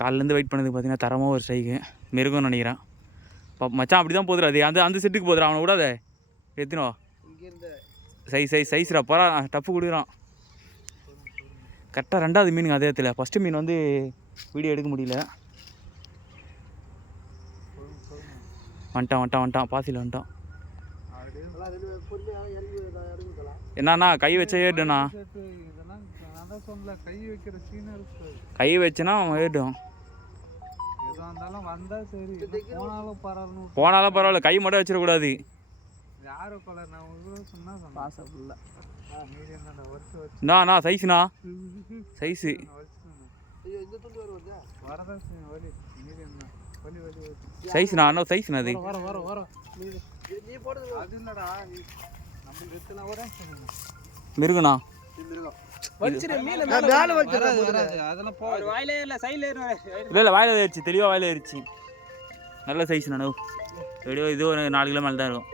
காலிலேருந்து wait பண்ணதுக்கு பார்த்தீங்கன்னா தரமாக ஒரு ஸ்ட்ரைக்கு மிருகம்னு நினைக்கிறேன். மச்சான் அப்படி தான் போதுடா. அது அந்த செட்டுக்கு போதுடா. அவனை விடாத எத்தினோ சைஸ்ரா போகிறா. டப்பு கொடுக்குறான் கரெக்டாக. 2வது மீனுங்க அதே இடத்துல. ஃபஸ்ட்டு மீன் வந்து வீடியோ எடுக்க முடியல. வந்துட்டான் பாசியில் வந்துட்டான். என்னண்ணா கை வச்சா ஏறிடுண்ணா. கை வச்சுனா அவன் ஏறிடும். போனாலும் பரவாயில்ல, கை மட்டும் வச்சிடக்கூடாது. அண்ணா சைஸ்ண்ணா சைஸு சைஸ்ண்ணா. அண்ணா சைஸ்ண்ணா அது மிருகண்ணா. இல்லை வாயில ஏறிச்சு, தெளிவாக வாயில ஏறிச்சு. நல்ல சைஸ்ண்ணா. எப்படியோ இது ஒரு 4 கிலோ மேலே தான் இருக்கும்.